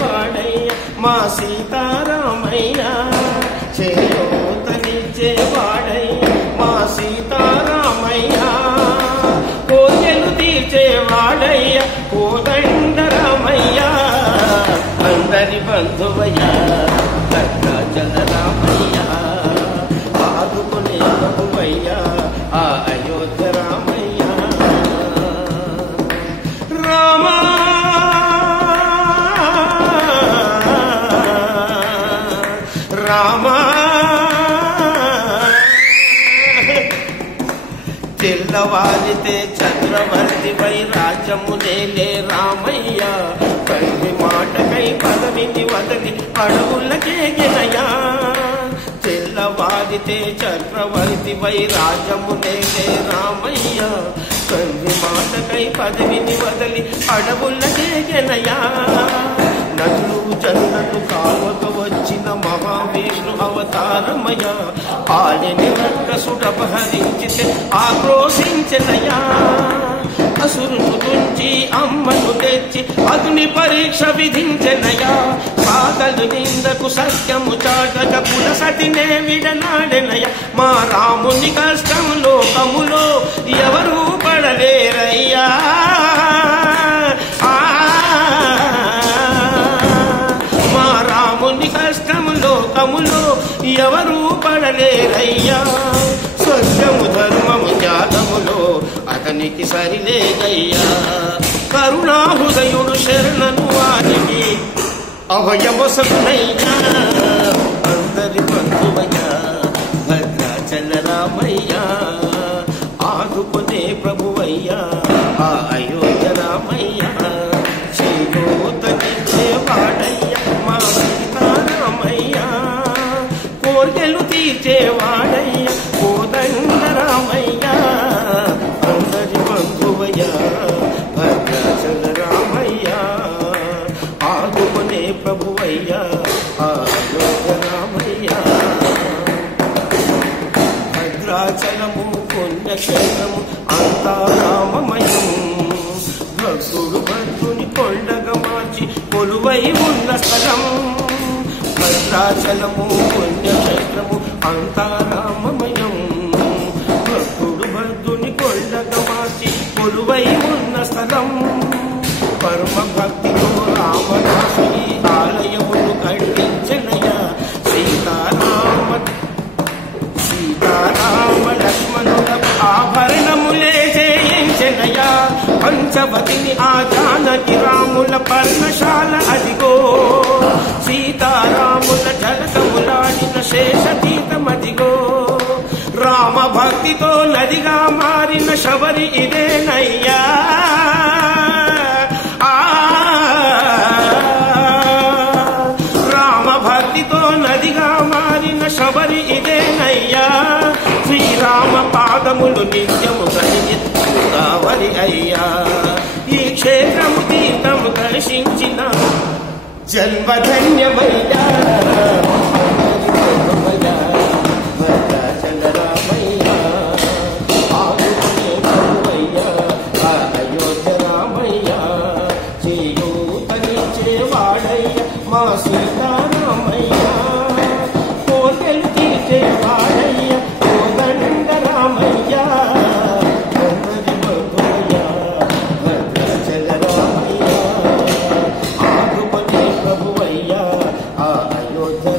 తీర్చేవాడయ్య మా సీతారామయ్య చేయూతనిచ్చేవాడయ్య మా సీతారామయ్య కోర్కెలు తీర్చేవాడయ్య కోదండరామయ్య అందరి బంధువయ్య భద్రాచల రామయ్య ఆదుకునే ప్రభువయ్య ఆ అయోధ్య రామయ్య రామా రామా తెల్లవారితే చక్రవర్తిపై రాజ్యమునేలే రామయ్య తండ్రి మాటకై పదవిని వదలి అడవులకేగినయా తెల్లవారితే చక్రవర్తిపై రాజ్యమునేలే రామయ్య తండ్రి మాటకై పదవిని వదలి అడవులకేగినయా నదులు జల్లను కావక వచ్చిన మహావిష్ణు అవతారమయ పాలిని రక్కసుడపహరించితే ఆక్రోశించనయా అసురును నుంచి అమ్మను తెచ్చి అగ్ని పరీక్ష విధించనయా సాగలు నిందకు సత్యము చాటక పులసతినే విడనాడెనయ మా రాముని కష్టం లోకములో ఎవరూ పడలేరయ్యా కష్టము లోకములో ఎవరూ పడలేరయ్యా సత్యము ధర్మము త్యాగములో అతనికి సరిలేదయ్యా కరుణాహృదయుడు శరణను వారికి అభయమొసగునయ్యా అందరి బంధువయ్యా భద్రాచల రామయ్య ఆదుకునే ప్రభువయ్యా ఆ అయోధ్య రామయ్య చేయూతనిచ్చేవాడయ్య మా సీతారామయ్య కోర్కెలు తీర్చేవాడయ్య కోదండరామయ్య అందరి బంధువయ్య భద్రాచల రామయ్య ఆదుకునే ప్రభువయ్య అయోధ్య రామయ్య భద్రాచలము పుణ్యక్షేత్రము అంతా రామమయం భక్తుడు భక్తుని కొండగా మార్చి కొలువై ఉన్న స్థలం భద్రాచలము పుణ్యక్షేత్రము అంతా రామమయం భక్తుడు భక్తుని కొండగా మార్చి కొలువై ఉన్న స్థలం పరమ భక్తితో రామదాసుని ఆలయమును కట్టించనయ సీతారామ లక్ష్మణుల ఆభరణములే చేయించనయా పంచవతిని ఆ జానకి రాముల పర్ణశాల అదిగో సీతారాముల జలకములాడిన శేషతీతమదిగో రామ భక్తితో నదిగా మారిన శబరి ఇదేనయ్యా రామ భక్తితో నదిగా మారిన శబరి ఇదేనయ్యా శ్రీరామ పాదములు నిత్యము కలిగి గోదావరి అయ్యా ఈ క్షేత్రము తీర్థము దర్శించిన జన్మధన్యమయ్యా భద్రాచల రామయ్య ఆదుకునే ప్రభువయ్య ఆ అయోధ్య రామయ్య చేయూతనిచ్చేవాడయ్య మా సీతారామయ్య కోర్కెలు తీర్చేవాడయ్య కోదండరామయ్య అందరి బంధువయ్య భద్రాచల రామయ్య ఆదుకునే ప్రభువయ్య ఆ అయోధ్య